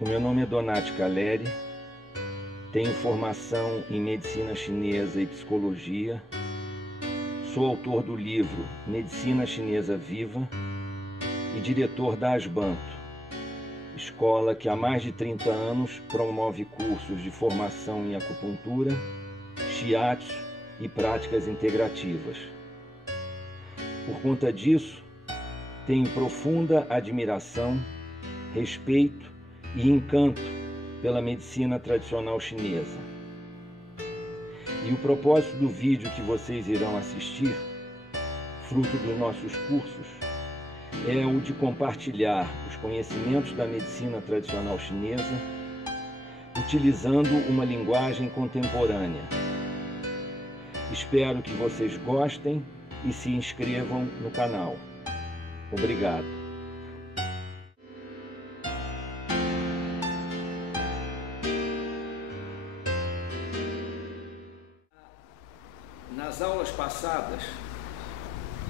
O meu nome é Donati Caleri, tenho formação em Medicina Chinesa e Psicologia, sou autor do livro Medicina Chinesa Viva e diretor da Asbanto, escola que há mais de 30 anos promove cursos de formação em acupuntura, shiatsu e práticas integrativas. Por conta disso, tenho profunda admiração, respeito e encanto pela medicina tradicional chinesa. E o propósito do vídeo que vocês irão assistir, fruto dos nossos cursos, é o de compartilhar os conhecimentos da medicina tradicional chinesa, utilizando uma linguagem contemporânea. Espero que vocês gostem e se inscrevam no canal. Obrigado. Nas aulas passadas,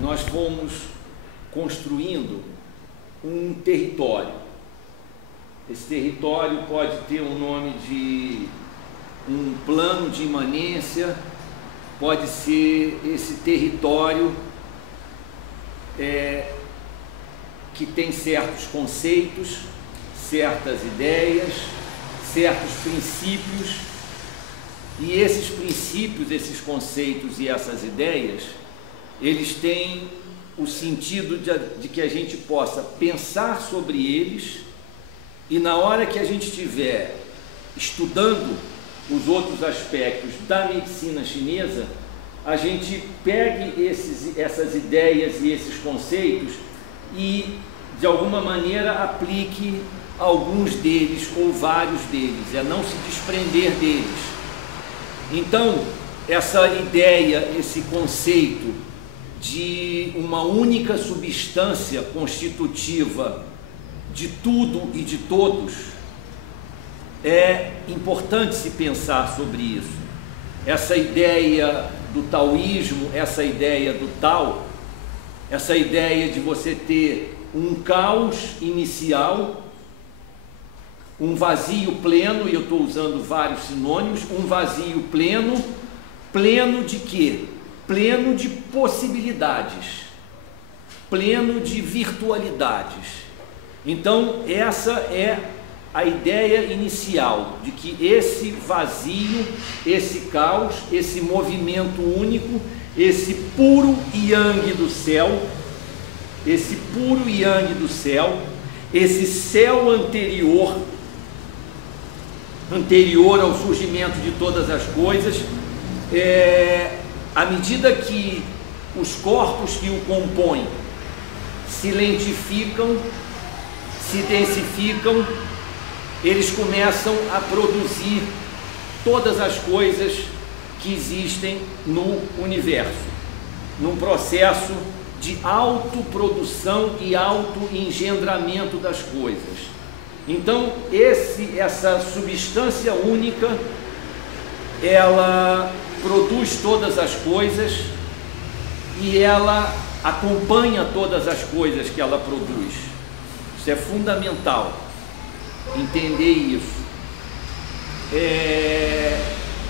nós fomos construindo um território. Esse território pode ter o nome de um plano de imanência, pode ser esse território que tem certos conceitos, certas ideias, certos princípios. E esses princípios, esses conceitos e essas ideias, eles têm o sentido de que a gente possa pensar sobre eles e na hora que a gente estiver estudando os outros aspectos da medicina chinesa, a gente pegue essas ideias e esses conceitos e, de alguma maneira, aplique alguns deles ou vários deles, não se desprender deles. Então, essa ideia, esse conceito de uma única substância constitutiva de tudo e de todos, é importante se pensar sobre isso. Essa ideia do taoísmo, essa ideia do Tao, essa ideia de você ter um caos inicial, um vazio pleno, e eu estou usando vários sinônimos, um vazio pleno, pleno de quê? Pleno de possibilidades, pleno de virtualidades. Então, essa é a ideia inicial, de que esse vazio, esse caos, esse movimento único, esse puro yang do céu, esse puro yang do céu, esse céu anterior ao surgimento de todas as coisas, à medida que os corpos que o compõem se lentificam, se densificam, eles começam a produzir todas as coisas que existem no universo, num processo de autoprodução e autoengendramento das coisas. Então, essa substância única, ela produz todas as coisas e ela acompanha todas as coisas que ela produz. Isso é fundamental, entender isso.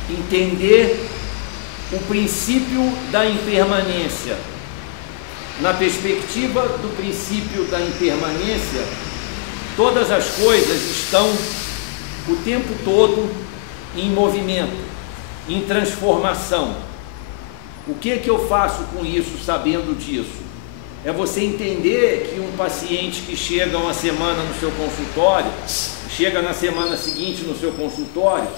Entender o princípio da impermanência. Na perspectiva do princípio da impermanência, todas as coisas estão o tempo todo em movimento, em transformação. O que eu faço com isso, sabendo disso? É você entender que um paciente que chega uma semana no seu consultório, chega na semana seguinte no seu consultório,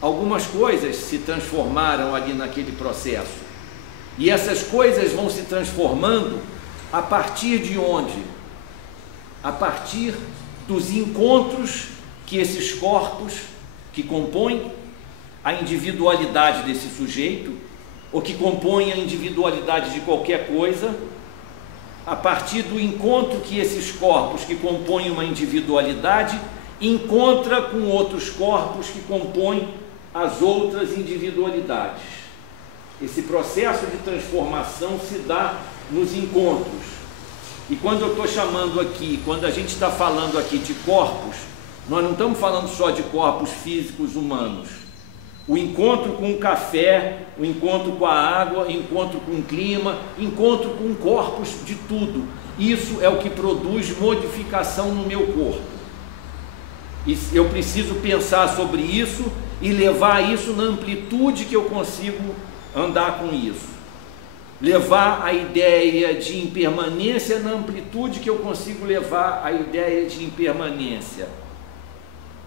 algumas coisas se transformaram ali naquele processo. E essas coisas vão se transformando a partir de onde? A partir dos encontros que esses corpos que compõem a individualidade desse sujeito, ou que compõem a individualidade de qualquer coisa, a partir do encontro que esses corpos que compõem uma individualidade encontra com outros corpos que compõem as outras individualidades. Esse processo de transformação se dá nos encontros. E quando eu estou chamando aqui, quando a gente está falando aqui de corpos, Nós não estamos falando só de corpos físicos humanos. O encontro com o café, o encontro com a água, o encontro com o clima, encontro com corpos de tudo. Isso é o que produz modificação no meu corpo. E eu preciso pensar sobre isso e levar isso na amplitude que eu consigo andar com isso. Levar a ideia de impermanência na amplitude que eu consigo levar a ideia de impermanência.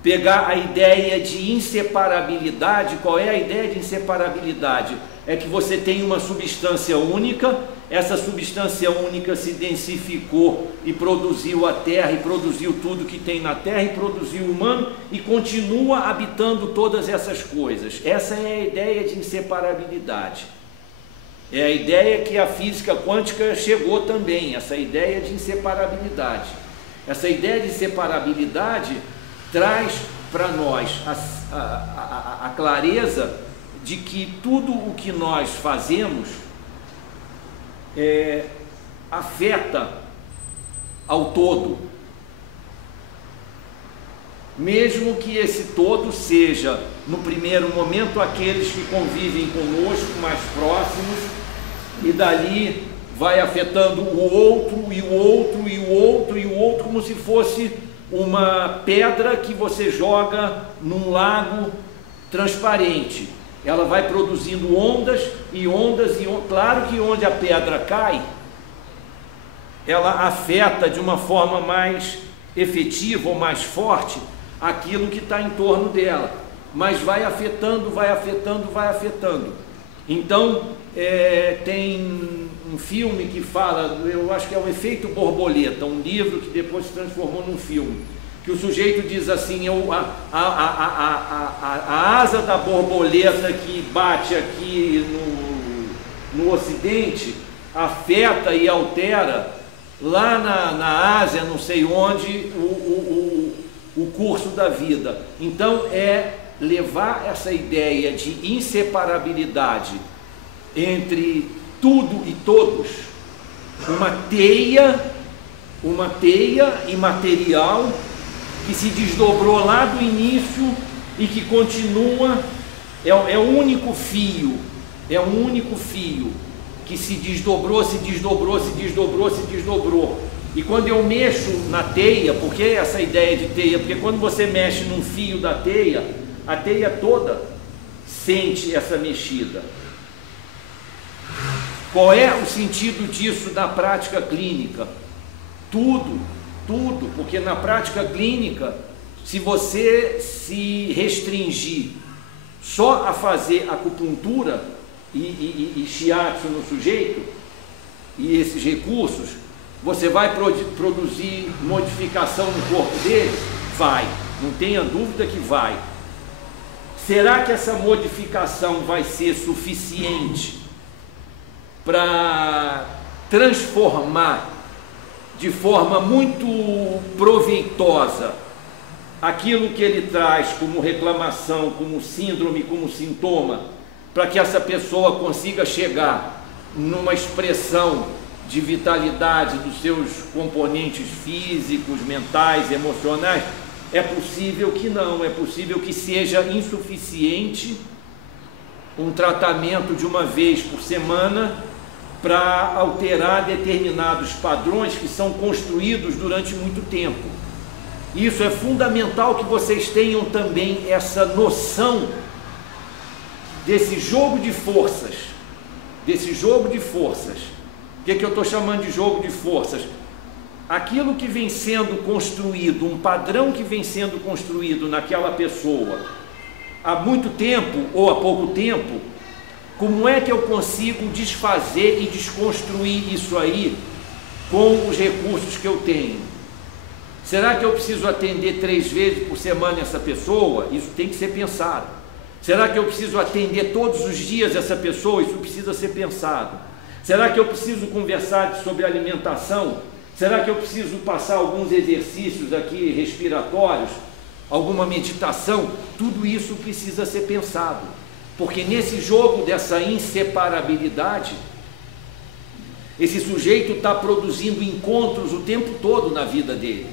Pegar a ideia de inseparabilidade. Qual é a ideia de inseparabilidade? É que você tem uma substância única, essa substância única se densificou e produziu a Terra, e produziu tudo que tem na Terra, e produziu o humano, e continua habitando todas essas coisas. Essa é a ideia de inseparabilidade. É a ideia que a física quântica chegou também, essa ideia de inseparabilidade. Essa ideia de inseparabilidade traz para nós a clareza de que tudo o que nós fazemos afeta ao todo, mesmo que esse todo seja, no primeiro momento, aqueles que convivem conosco, mais próximos, e dali vai afetando o outro, e o outro, e o outro, e o outro, como se fosse uma pedra que você joga num lago transparente. Ela vai produzindo ondas e ondas e ondas. Claro que onde a pedra cai, ela afeta de uma forma mais efetiva ou mais forte aquilo que está em torno dela, mas vai afetando, vai afetando, vai afetando. Então, tem um filme que fala, eu acho que é o Efeito Borboleta, um livro que depois se transformou num filme, que o sujeito diz assim, a asa da borboleta que bate aqui no Ocidente afeta e altera lá na Ásia, não sei onde, o curso da vida. Então é levar essa ideia de inseparabilidade entre tudo e todos, uma teia imaterial que se desdobrou lá do início e que continua, é um único fio que se desdobrou, se desdobrou, se desdobrou, se desdobrou. E quando eu mexo na teia, por que essa ideia de teia? Porque quando você mexe num fio da teia, a teia toda sente essa mexida. Qual é o sentido disso na prática clínica? Tudo, porque na prática clínica, se você se restringir só a fazer acupuntura e shiatsu no sujeito, e esses recursos, você vai produzir modificação no corpo dele? Vai, não tenha dúvida que vai. Será que essa modificação vai ser suficiente para transformar de forma muito proveitosa aquilo que ele traz como reclamação, como síndrome, como sintoma, para que essa pessoa consiga chegar numa expressão de vitalidade dos seus componentes físicos, mentais, emocionais? É possível que não, é possível que seja insuficiente um tratamento de uma vez por semana para alterar determinados padrões que são construídos durante muito tempo. Isso é fundamental, que vocês tenham também essa noção desse jogo de forças, O que eu estou chamando de jogo de forças? Aquilo que vem sendo construído, um padrão que vem sendo construído naquela pessoa há muito tempo ou há pouco tempo, como é que eu consigo desfazer e desconstruir isso aí com os recursos que eu tenho? Será que eu preciso atender 3 vezes por semana essa pessoa? Isso tem que ser pensado. Será que eu preciso atender todos os dias essa pessoa? Isso precisa ser pensado. Será que eu preciso conversar sobre alimentação? Será que eu preciso passar alguns exercícios aqui respiratórios? Alguma meditação? Tudo isso precisa ser pensado. Porque nesse jogo dessa inseparabilidade, esse sujeito está produzindo encontros o tempo todo na vida dele.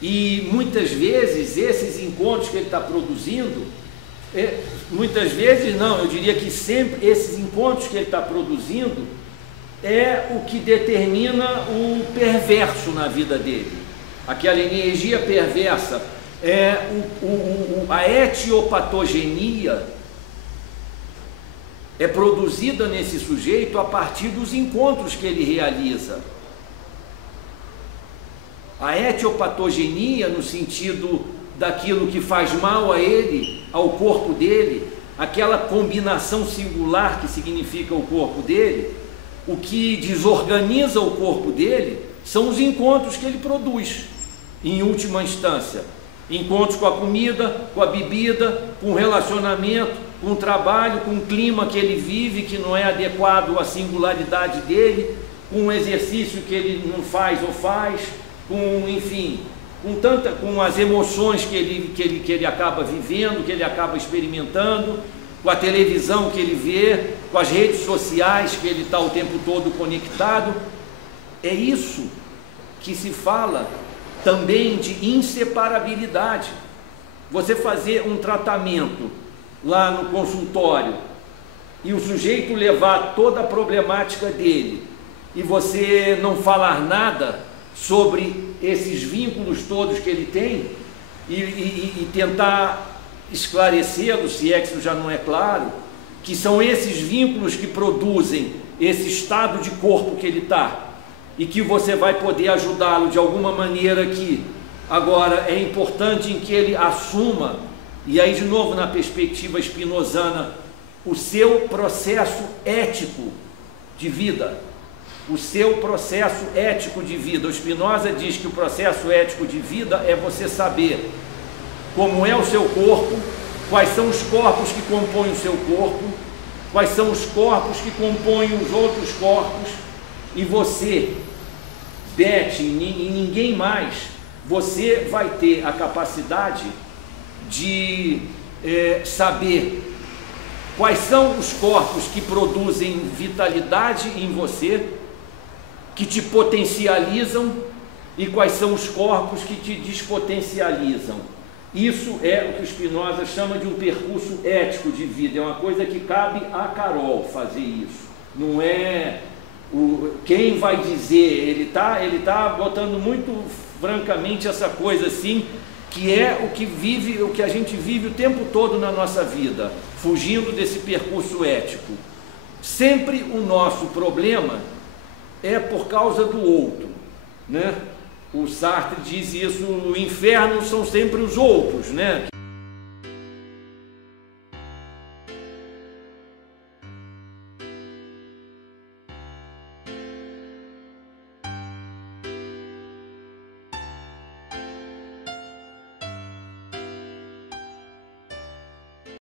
E muitas vezes esses encontros que ele está produzindo, muitas vezes não, eu diria que sempre esses encontros que ele está produzindo é o que determina o perverso na vida dele. Aquela energia perversa, a etiopatogenia é produzida nesse sujeito a partir dos encontros que ele realiza. A etiopatogenia, no sentido daquilo que faz mal a ele, ao corpo dele, aquela combinação singular que significa o corpo dele, o que desorganiza o corpo dele são os encontros que ele produz, em última instância. Encontros com a comida, com a bebida, com o relacionamento, com o trabalho, com o clima que ele vive, que não é adequado à singularidade dele, com o exercício que ele não faz ou faz, enfim, com as emoções que ele acaba vivendo, que ele acaba experimentando, com a televisão que ele vê, com as redes sociais que ele está o tempo todo conectado. É isso que se fala também de inseparabilidade. Você fazer um tratamento lá no consultório e o sujeito levar toda a problemática dele e você não falar nada sobre esses vínculos todos que ele tem e tentar esclarecê-lo, se é que isso já não é claro, que são esses vínculos que produzem esse estado de corpo que ele está e que você vai poder ajudá-lo de alguma maneira que agora é importante em que ele assuma, e aí de novo na perspectiva spinozana, o seu processo ético de vida. O seu processo ético de vida. O Spinoza diz que o processo ético de vida é você saber como é o seu corpo, quais são os corpos que compõem o seu corpo, quais são os corpos que compõem os outros corpos, e você, Beth, e ninguém mais, você vai ter a capacidade de saber quais são os corpos que produzem vitalidade em você, que te potencializam, e quais são os corpos que te despotencializam. Isso é o que o Spinoza chama de um percurso ético de vida. É uma coisa que cabe a Carol fazer isso. Não é quem vai dizer, ele tá botando muito francamente essa coisa assim, que é o que a gente vive o tempo todo na nossa vida, fugindo desse percurso ético. Sempre o nosso problema é por causa do outro, né? O Sartre diz isso, o inferno são sempre os outros, né?